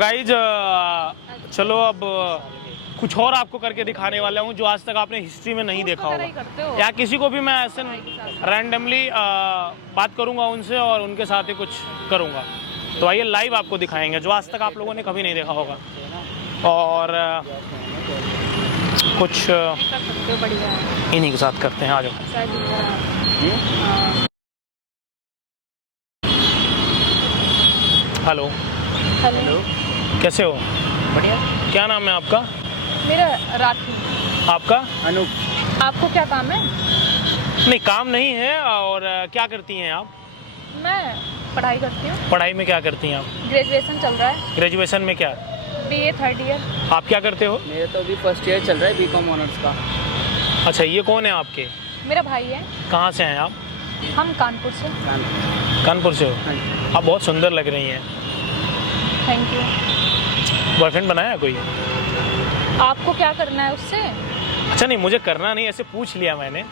Guys चलो अब कुछ और आपको करके दिखाने वाला हूँ जो आज तक आपने हिस्ट्री में नहीं देखा होगा। या किसी को भी मैं ऐसे रैंडमली बात करूँगा उनसे और उनके साथ ही कुछ करूँगा। तो आइए लाइव आपको दिखाएंगे जो आज तक आप लोगों ने कभी नहीं देखा होगा। और कुछ इन्हीं के साथ करते हैं। आ जाओ। हेलो हेलो, कैसे हो? बढ़िया। क्या नाम है आपका? मेरा राखी। आपका? अनूप। आपको क्या काम है? नहीं, काम नहीं है। और क्या करती हैं आप? मैं पढ़ाई करती हूँ। पढ़ाई में क्या करती हैं आप? ग्रेजुएशन चल रहा है। ग्रेजुएशन में क्या? BA 3rd year. आप क्या करते हो? मेरा तो अभी फर्स्ट ईयर चल रहा है बीकॉम ऑनर्स का। अच्छा, ये कौन है आपके? मेरा भाई है। कहाँ से हैं आप? हम कानपुर से। कानपुर से हो? हाँ जी। आप बहुत सुंदर लग रही हैं। Thank you. बॉयफ्रेंड बनाया कोई? आपको क्या करना है उससे? अच्छा, नहीं मुझे करना नहीं, ऐसे पूछ लिया मैंने।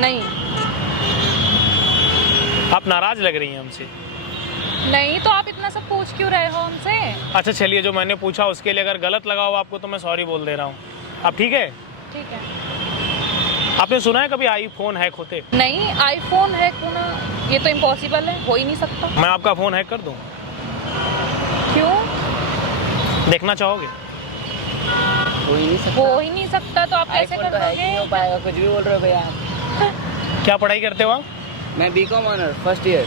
नहीं। आप नाराज लग रही हैं हमसे। नहीं तो आप इतना सब पूछ क्यों रहे हो हमसे? अच्छा चलिए, जो मैंने पूछा उसके लिए अगर गलत लगा हो आपको तो मैं सॉरी बोल दे रहा हूँ। आप ठीक है? ठीक है। आपने सुना है कभी आईफोन हैक होते? नहीं, आईफोन हैक होना ये तो इम्पॉसिबल है, हो ही नहीं सकता। मैं आपका फ़ोन हैक कर दूँ? क्यों? देखना चाहोगे? हो ही नहीं सकता। हो ही नहीं सकता तो आप कैसे iPhone कर तो हैक नहीं हो दोगे? पाएगा। कुछ भी बोल रहे हो भैया आप। क्या पढ़ाई करते हो आप? मैं बीकॉम ऑनर फर्स्ट ईयर।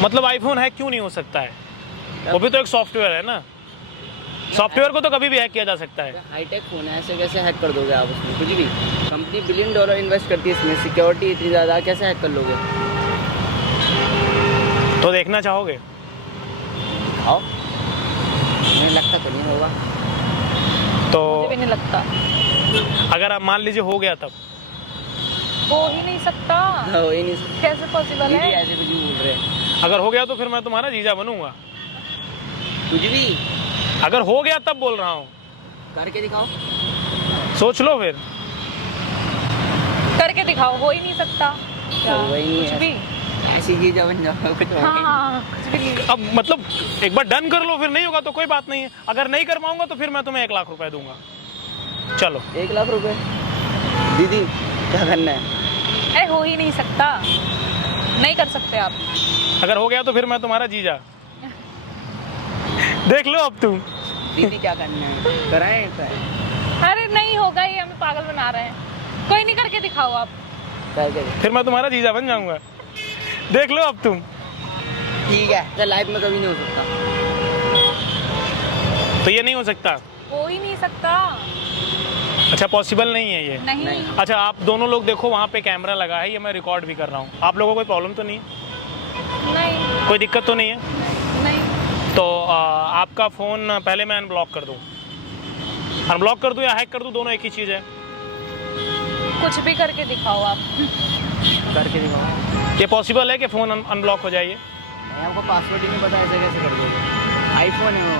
मतलब आईफोन हैक क्यों नहीं हो सकता है? वो भी तो एक सॉफ्टवेयर है ना। सॉफ्टवेयर को तो कभी भी हैक किया जा सकता है। हाईटेक फोन है, ऐसे कैसे हैक कर दोगे आप उसमें? कुछ भी कंपनी $1 बिलियन इन्वेस्ट करती है इसमें, सिक्योरिटी इतनी ज़्यादा, कैसे हैक कर लोगे? तो देखना चाहोगे? आओ। मुझे लगता तो नहीं होगा। तो मुझे भी नहीं लगता। अगर आप मान लीजिए हो गया तब? हो ही नहीं सकता। हो ही नहीं सकता। कैसे पॉसिबल दीदी है? ऐसे कुछ भी बोल रहे हैं। अगर हो गया तो फिर मैं तुम्हारा जीजा बनूंगा। कुछ भी अगर हो गया तब बोल रहा हूँ। करके दिखाओ। सोच लो फिर। करके दिखाओ। हो ही नहीं सकता। क्या? हो ही नहीं कुछ है। भी। ऐसी चीज़ बन जाओ कुछ हो ही हाँ, कुछ भी नहीं। अब मतलब एक बार डन कर लो, फिर नहीं होगा तो कोई बात नहीं है। अगर नहीं कर पाऊंगा तो फिर मैं तुम्हें 1 लाख रुपए दूंगा। चलो। नहीं। 1 लाख रुपए? दीदी क्या करना है? अरे हो ही नहीं सकता, नहीं कर सकते आप। अगर हो गया तो फिर मैं तुम्हारा जीजा। देख लो अब तुम। दीदी क्या करना है? कराएं ट्राई। अरे नहीं होगा, ये हमें पागल बना रहे हैं। कोई नहीं, करके दिखाओ आप। करके फिर मैं तुम्हारा जीजा बन जाऊंगा। देख लो अब तुम। ठीक है। तो लाइफ में कभी नहीं हो सकता। तो ये नहीं हो सकता? हो ही नहीं सकता। अच्छा, पॉसिबल नहीं है ये? नहीं, नहीं। अच्छा, आप दोनों लोग देखो, वहाँ पे कैमरा लगा है, ये मैं रिकॉर्ड भी कर रहा हूँ। आप लोगों को कोई प्रॉब्लम तो नहीं है? नहीं, कोई दिक्कत तो नहीं है? नहीं। तो आपका फ़ोन पहले मैं अनब्लॉक कर दूँ? अनब्लॉक कर दूँ या हैक कर दूँ, दोनों एक ही चीज़ है? कुछ भी करके दिखाओ आप। करके दिखाओ। ये पॉसिबल है कि फ़ोन अनब्लॉक हो जाइए? नहीं, आपको पासवर्ड ही नहीं पता, ऐसे कैसे कर दोगे? आईफोन है वो।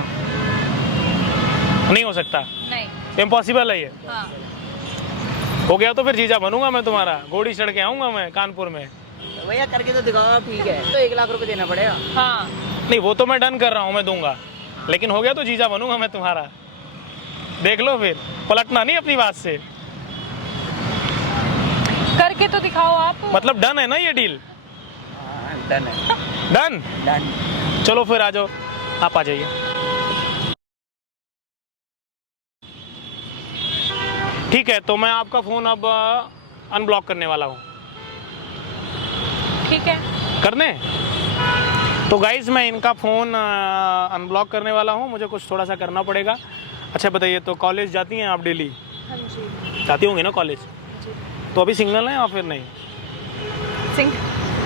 नहीं हो सकता? नहीं। इम्पॉसिबल है ये? हाँ। हो गया तो फिर जीजा बनूंगा मैं तुम्हारा। घोड़ी चढ़ के आऊँगा मैं कानपुर में। तो भैया करके तो दिखाओ आप। ठीक है, तो 1 लाख रुपए देना पड़ेगा। हाँ। नहीं, वो तो मैं डन कर रहा हूँ, मैं दूंगा। लेकिन हो गया तो जीजा बनूंगा मैं तुम्हारा। देख लो फिर, पलटना नहीं अपनी बात से। करके तो दिखाओ आप। मतलब डन है ना ये डील? डन है। डन? डन। चलो फिर आ जाओ, आप आ जाइए। ठीक है, तो मैं आपका फ़ोन अब अनब्लॉक करने वाला हूँ। ठीक है। करने? तो गाइज मैं इनका फ़ोन अनब्लॉक करने वाला हूँ। मुझे कुछ थोड़ा सा करना पड़ेगा। अच्छा बताइए, तो कॉलेज जाती हैं आप डेली? हाँ जी। जाती होंगी ना कॉलेज? जी। तो अभी सिंगल हैं या फिर नहीं?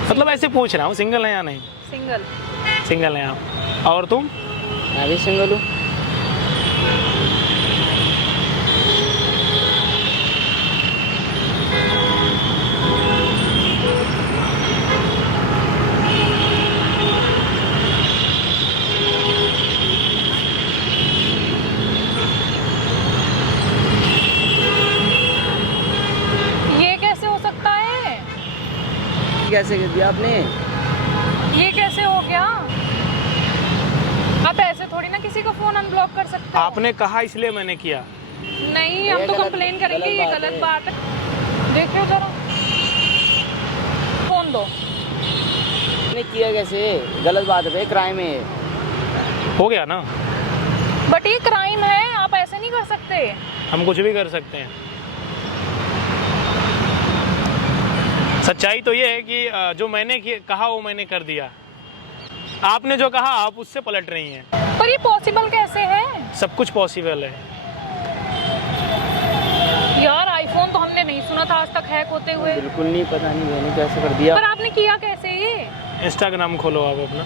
मतलब ऐसे पूछ रहा हूँ, सिंगल हैं या नहीं? सिंगल। सिंगल हैं आप। और तुम? मैं भी सिंगल हूँ। ये कैसे हो सकता है? कैसे कर दिया आपने? ये कैसे हो गया? आप ऐसे थोड़ी ना ना किसी को फोन अनब्लॉक कर सकते हो। आपने कहा इसलिए मैंने किया। नहीं, हम तो कंप्लेन करेंगे, ये गलत बात है। देखियो जरा, फोन दो। आपने किया कैसे? गलत बात है भाई, क्राइम है। हो गया ना, बट ये क्राइम है, आप ऐसे नहीं कर सकते। हम कुछ भी कर सकते हैं। सच्चाई तो ये है कि जो मैंने कहा वो मैंने कर दिया। आपने जो कहा आप उससे पलट रही हैं। पर ये पॉसिबल कैसे है? सब कुछ पॉसिबल है। यार आईफोन तो हमने नहीं सुना था आज तक हैक होते हुए। बिल्कुल नहीं, पता नहीं मैंने कैसे कर दिया। पर आपने किया कैसे ये? इंस्टाग्राम खोलो आप अपना।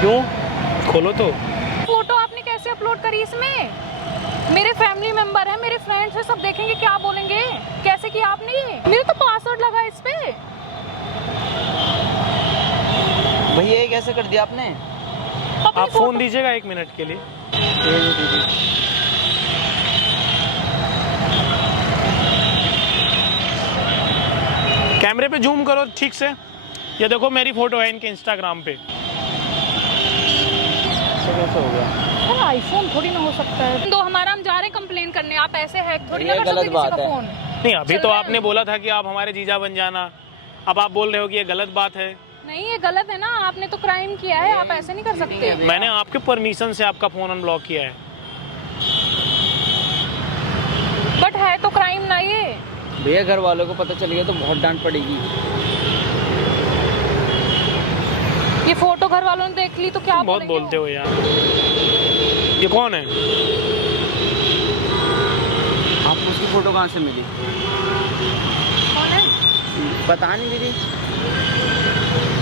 क्यों? खोलो तो। फोटो आपने कैसे अपलोड करी इसमें? मेरे फैमिली मेंबर है, मेरे फ्रेंड्स है, सब देखेंगे, क्या बोलेंगे? कैसे किया आपने ये? मेरे तो पासवर्ड लगा इस पे। भैया ये कैसे कर दिया आपने? आप फोन दीजिएगा 1 मिनट के लिए। कैमरे पे जूम करो ठीक से। ये देखो मेरी फोटो है इनके इंस्टाग्राम पे। कैसे हो गया? यार आईफोन थोड़ी ना हो सकता है। तो हमारा, हम जा रहे हैं कंप्लेन करने, आप ऐसे हैक थोड़ी ना ये कर सकते गलत किसी बात का है। फोन। नहीं, अभी तो आपने बोला था कि आप हमारे जीजा बन जाना। अब आप बोल रहे हो कि ये गलत बात है। नहीं, ये गलत है ना, आपने तो क्राइम किया है, आप ऐसे नहीं कर सकते। मैंने आपके परमिशन से आपका फोन अनब्लॉक किया है। बट है तो क्राइम ना ये। भैया घर वालों को पता चल गया तो बहुत डांट पड़ेगी। ये फोटो घर वालों ने देख ली तो क्या बहुत बोलेंगे बोलते हो यार। ये कौन है? आपको उसकी फोटो कहाँ से मिली? कौन है? पता नहीं दीदी।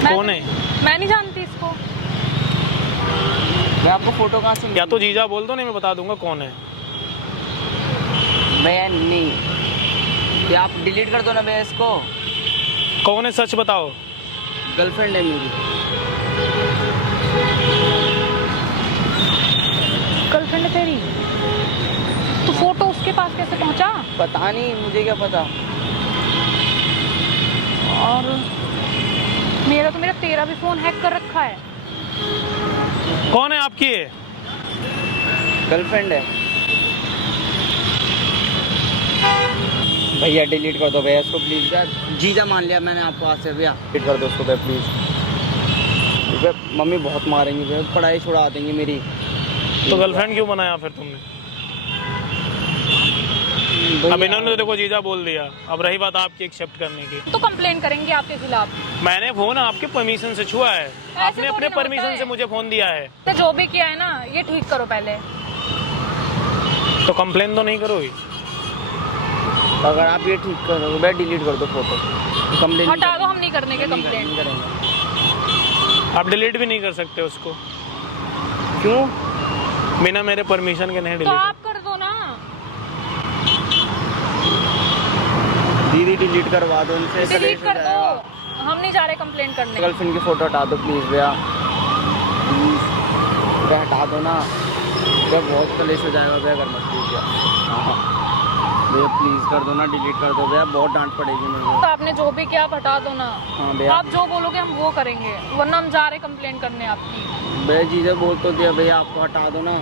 कौन है? मैं नहीं जानती इसको। मैं आपको फोटो कहाँ से मिली? या तो जीजा बोल दो, नहीं मैं बता दूंगा कौन है। मैं नहीं, ये आप डिलीट कर दो ना भैया इसको। कौन है सच बताओ। गर्लफ्रेंड है मेरी। गर्लफ्रेंड है तेरी? तो फोटो उसके पास कैसे पहुंचा? पता नहीं, मुझे क्या पता। और मेरा तेरा भी फोन हैक कर रखा है। कौन है आपकी ये? गर्लफ्रेंड है। भैया डिलीट कर दो भैया इसको प्लीज। भैया जीजा मान लिया मैंने आपको आज से। भैया डिलीट कर दो उसको भैया प्लीज। भैया मम्मी बहुत मारेंगी भैया, पढ़ाई छुड़ा देंगी मेरी। तो गर्लफ्रेंड क्यों बनाया फिर तुमने? अब इन्होंने तो देखो जीजा बोल दिया। अब रही बात आपकी एक्सेप्ट करने की, तो कंप्लेन करेंगे आपके खिलाफ। मैंने फोन आपके परमिशन से छुआ है। आपने थोड़ी अपने ना होता परमिशन है। से मुझे फोन दिया है। तो जो भी किया है ना, ये ठीक करो पहले। तो कंप्लेन तो नहीं करोगी? अगर आप ये ठीक करोगे भैया डिलीट कर दो फोटो। कंप्लेन हटा दो, हम नहीं करने के कंप्लेन। नहीं करेंगे। आप डिलीट भी नहीं कर सकते उसको। क्यों? बिना मेरे परमिशन के नहीं तो डिलीट। आप कर दो ना। दीदी डिलीट करवा दो उनसे। डिलीट कर दो, हम नहीं जा रहे कंप्लेन करने। गर्लफ्रेंड की फोटो हटा दो प्लीज भैया, प्लीज भैया हटा दो ना भैया, बहुत कलेश हो जाएगा भैया अगर मत कीजिए। हाँ भैया प्लीज कर दो ना, डिलीट कर दो भैया, बहुत डांट पड़ेगी मेरे को। तो आपने जो भी किया आप हटा दो ना। हाँ भैया। आप जो बोलोगे हम वो करेंगे, वरना हम जा रहे कंप्लेन करने आपकी। भैया जीजा बोल तो दिया भैया, आपको हटा दो ना।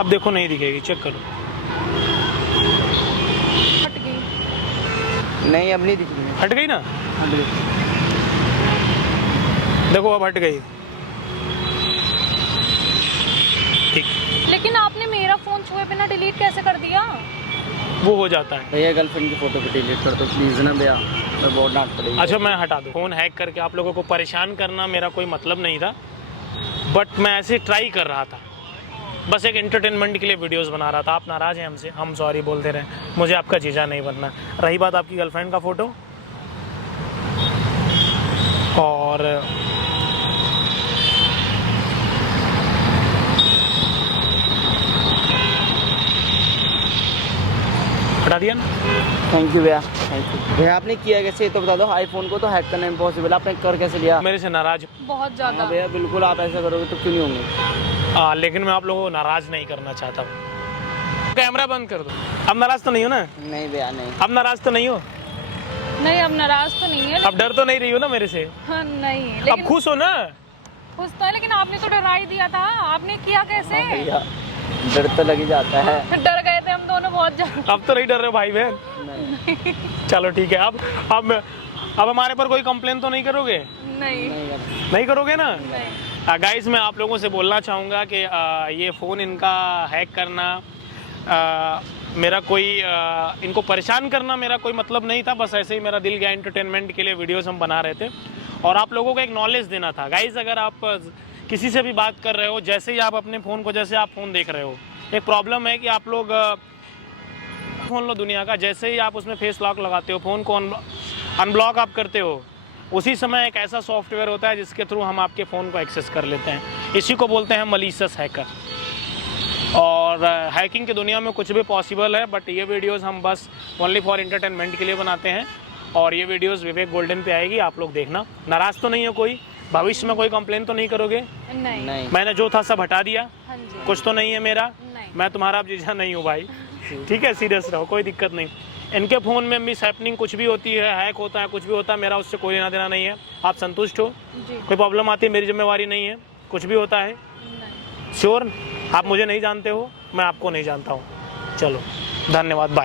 अब देखो नहीं दिखेगी, चेक करो। हट गई। नहीं अब नहीं दिख रही है। हट गई ना? हट गई। देखो अब हट गई। ठीक। लेकिन आपने मेरा फोन छुए बिना डिलीट कैसे कर दिया? वो हो जाता है। भैया गर्लफ्रेंड की फोटो को डिलीट कर दो प्लीज ना भैया, मैं बहुत डांट पड़ेगी। अच्छा मैं हटा दूँ। फोन हैक करके आप लोगों को परेशान करना मेरा कोई मतलब नहीं था, बट मैं ऐसे ट्राई कर रहा था। बस एक एंटरटेनमेंट के लिए वीडियोस बना रहा था। आप नाराज़ हैं हमसे, हम सॉरी बोलते रहे। मुझे आपका जीजा नहीं बनना। रही बात आपकी गर्लफ्रेंड का फ़ोटो, और हटा दिया ना? थैंक यू भैया, थैंक यू भैया। आपने किया कैसे ये तो बता दो। आईफोन को तो हैक करना इम्पॉसिबल, आपने कर कैसे लिया? मेरे से नाराज़? बहुत ज्यादा। भैया बिल्कुल, आप ऐसा करोगे तो क्यों नहीं होंगे। लेकिन मैं आप लोगों को नाराज़ नहीं करना चाहता हूँ। कैमरा बंद कर दो। अब नाराज तो नहीं हो ना? नहीं भैया नहीं। अब नाराज तो नहीं हो? नहीं अब नाराज तो नहीं है अब डर तो नहीं रही हो ना मेरे से? हाँ, नहीं अब लेकिन खुश हो ना? खुश तो है, लेकिन आपने तो डरा ही दिया था। आपने किया कैसे? भैया डर तो लग ही जाता है। डर गए थे हम दोनों बहुत ज्यादा। अब तो नहीं डर रहे भाई बहन? नहीं चलो ठीक है। अब हमारे पर कोई कंप्लेन तो नहीं करोगे? नहीं नहीं करोगे ना? नहीं। गाइस मैं आप लोगों से बोलना चाहूँगा कि ये फ़ोन इनका हैक करना, मेरा कोई इनको परेशान करना मेरा कोई मतलब नहीं था। बस ऐसे ही मेरा दिल गया, एंटरटेनमेंट के लिए वीडियोस हम बना रहे थे और आप लोगों को एक नॉलेज देना था। गाइस अगर आप किसी से भी बात कर रहे हो, जैसे ही आप अपने फ़ोन को, जैसे आप फ़ोन देख रहे हो, एक प्रॉब्लम है कि आप लोग फ़ोन लो दुनिया का, जैसे ही आप उसमें फेस लॉक लगाते हो, फ़ोन को अनब्लॉक आप करते हो, उसी समय एक ऐसा सॉफ्टवेयर होता है जिसके थ्रू हम आपके फ़ोन को एक्सेस कर लेते हैं। इसी को बोलते हैं मलिशियस हैकर। और हैकिंग की दुनिया में कुछ भी पॉसिबल है, बट ये वीडियोस हम बस ओनली फॉर एंटरटेनमेंट के लिए बनाते हैं और ये वीडियोस विवेक गोल्डन पे आएगी, आप लोग देखना। नाराज़ तो नहीं हो कोई? भविष्य में कोई कंप्लेन तो नहीं करोगे? नहीं नहीं। मैंने जो था सब हटा दिया? हाँ जी। कुछ तो नहीं है मेरा? नहीं। मैं तुम्हारा जीजा नहीं हूँ भाई, ठीक है? सीरियस रहो, कोई दिक्कत नहीं। इनके फ़ोन में मिस हैपनिंग कुछ भी होती है, हैक होता है, कुछ भी होता है, मेरा उससे कोई लेना देना नहीं है। आप संतुष्ट हो? जी कोई प्रॉब्लम आती है मेरी जिम्मेवारी नहीं है, कुछ भी होता है। नहीं। श्योर? आप मुझे नहीं जानते हो, मैं आपको नहीं जानता हूँ। चलो धन्यवाद, बाय।